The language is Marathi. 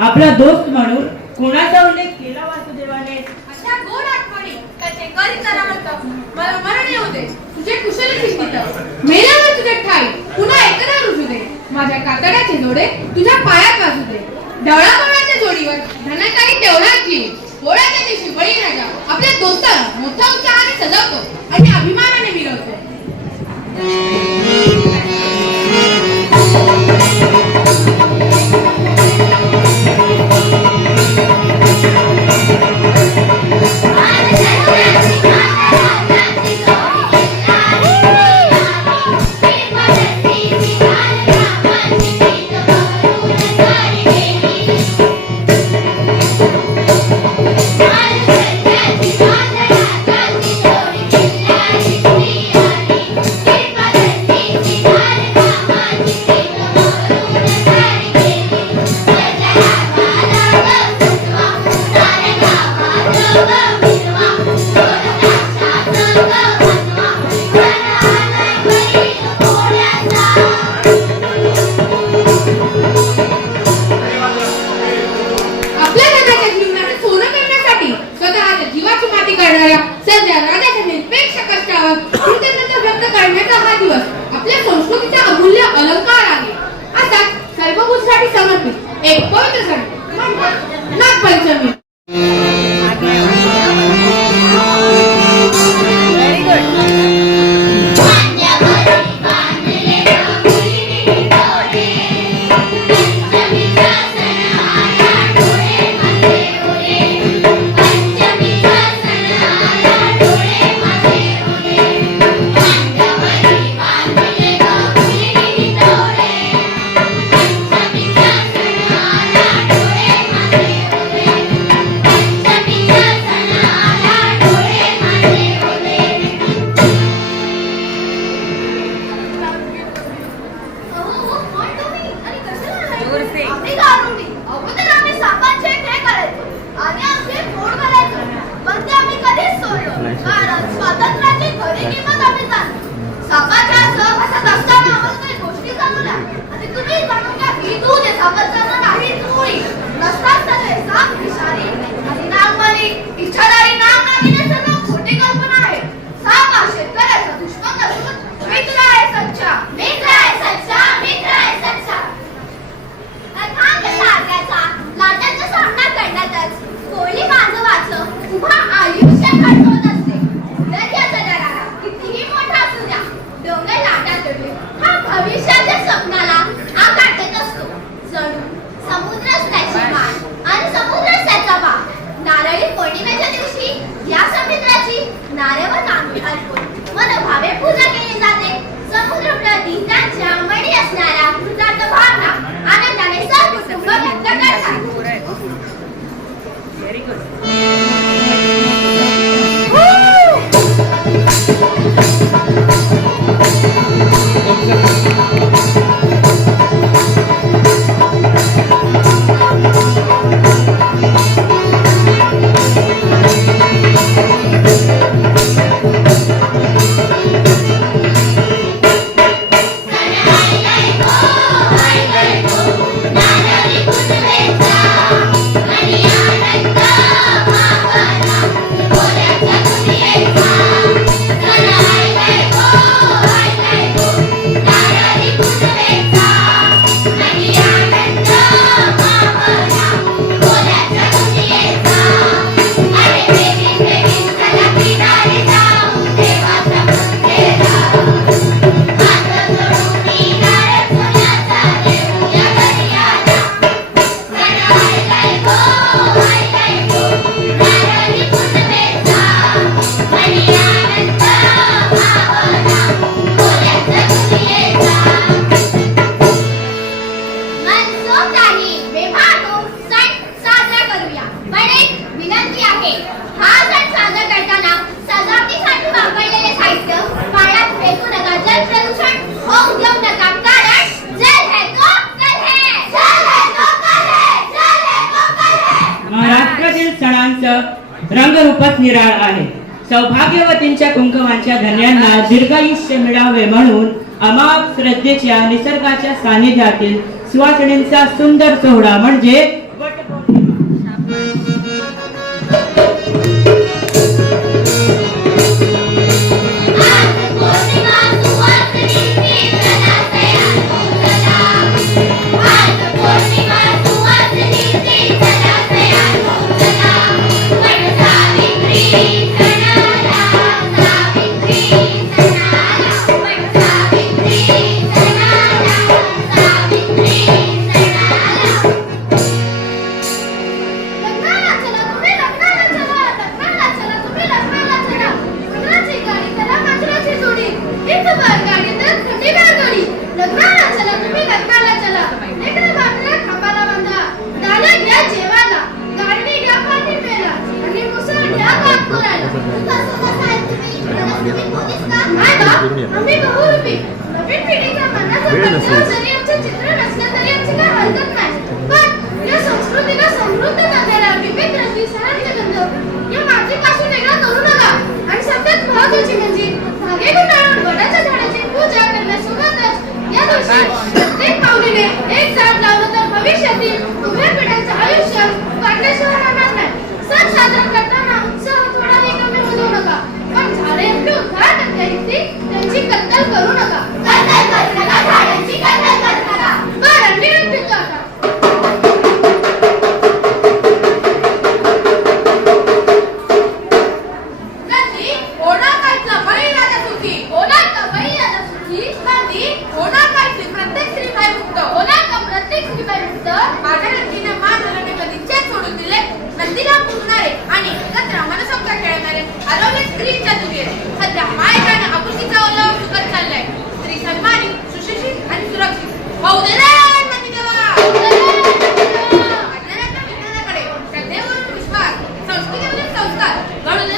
आपला दोस्त म्हणून कोणाचा उल्लेख केला वासुदेवाने? अशा गोड आठवणी त्याचे कधी जरा म्हणतो मला मरण येऊ दे, तुझे कुशल चिंतित मेल्यावर तुझे ठाई पुन्हा एकदा रुजू दे, माझ्या कातड्याचे जोडे तुझ्या पायात वाजू दे, डवळापणाच्या जोडीवर धनाकाही तेवढाच जीव, पोळ्याच्या दिवशी बळी राजा आपल्या दोस्ताला मोठा उत्साहाने सजवतो आणि अभिमानाने मिरवतो. एक पवित्र सण नागपंचमी. Maria, आहे. हा सण साजरा करताना सजावटीसाठी वापरलेले साहित्य पाण्यात फेकू नका. जल प्रदूषण होऊ देऊ नका. कारण जल है तो कल है. जल है तो कल है. जल है तो कल है. महाराष्ट्रातील सणांचं रंगरूपच निराळ आहे. सौभाग्यवतींच्या कुंकवाच्या धन्यांना दीर्घायुष्य मिळावे म्हणून अमाप श्रद्धेच्या निसर्गाच्या सानिध्यातील सुवासिनींचा सुंदर सोहळा म्हणजे वटपौर्णिमा. प्रत्येक पावलीने एक झाड लावलं तर भविष्यातील उभ्या पिढ्यांचं आयुष्य वाढल्याशिवाय राहणार नाही. सण साजरा करताना उत्साह थोडाही कमी होऊ नका. पण झाडे आपली उद्धार करण्याची त्यांची कत्तल करू नका. कत्तल करू नका. झाडांची कत्तल करू नका. बरं निरंतर आता संस्कार